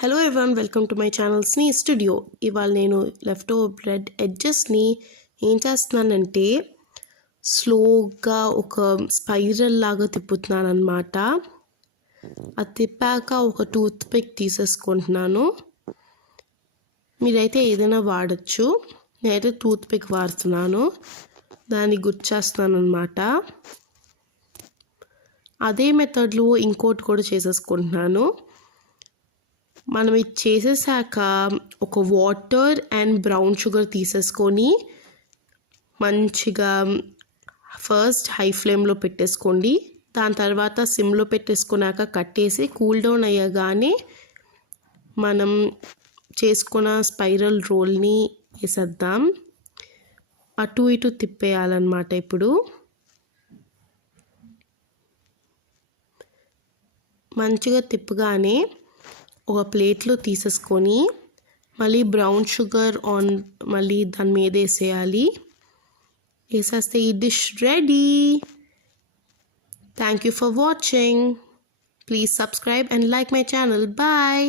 Hello everyone, welcome to my channel స్నీ studio. ఇవాళ నేను లెఫ్ట్ ఓవర్ బ్రెడ్ ఎడ్జెస్ని ఏం చేస్తున్నానంటే స్లోగా ఒక స్పైరల్ లాగా తిప్పుతున్నాను అనమాట. అది తిప్పాక ఒక టూత్ పిక్ తీసేసుకుంటున్నాను. మీరైతే ఏదైనా వాడచ్చు, నేనైతే టూత్ పిక్ వాడుతున్నాను. దాన్ని గుచ్చేస్తున్నాను అనమాట. అదే మెథడ్లో ఇంకోటి కూడా చేసేసుకుంటున్నాను. మనం ఇది చేసేసాక ఒక వాటర్ అండ్ బ్రౌన్ షుగర్ తీసేసుకొని మంచిగా ఫస్ట్ హై ఫ్లేమ్లో పెట్టేసుకోండి. దాని తర్వాత సిమ్లో పెట్టేసుకున్నాక కట్టేసి కూల్ డౌన్ అయ్యగానే మనం చేసుకున్న స్పైరల్ రోల్ని వేసేద్దాం. అటు ఇటు తిప్పేయాలన్నమాట. ఇప్పుడు మంచిగా తిప్పగానే ఒక ప్లేట్లో తీసేసుకొని మళ్ళీ బ్రౌన్ షుగర్ మళ్ళీ దాని మీద వేసేయాలి. వేసేస్తే ఈ dish ready. Thank you for watching. Please subscribe and like my channel. Bye.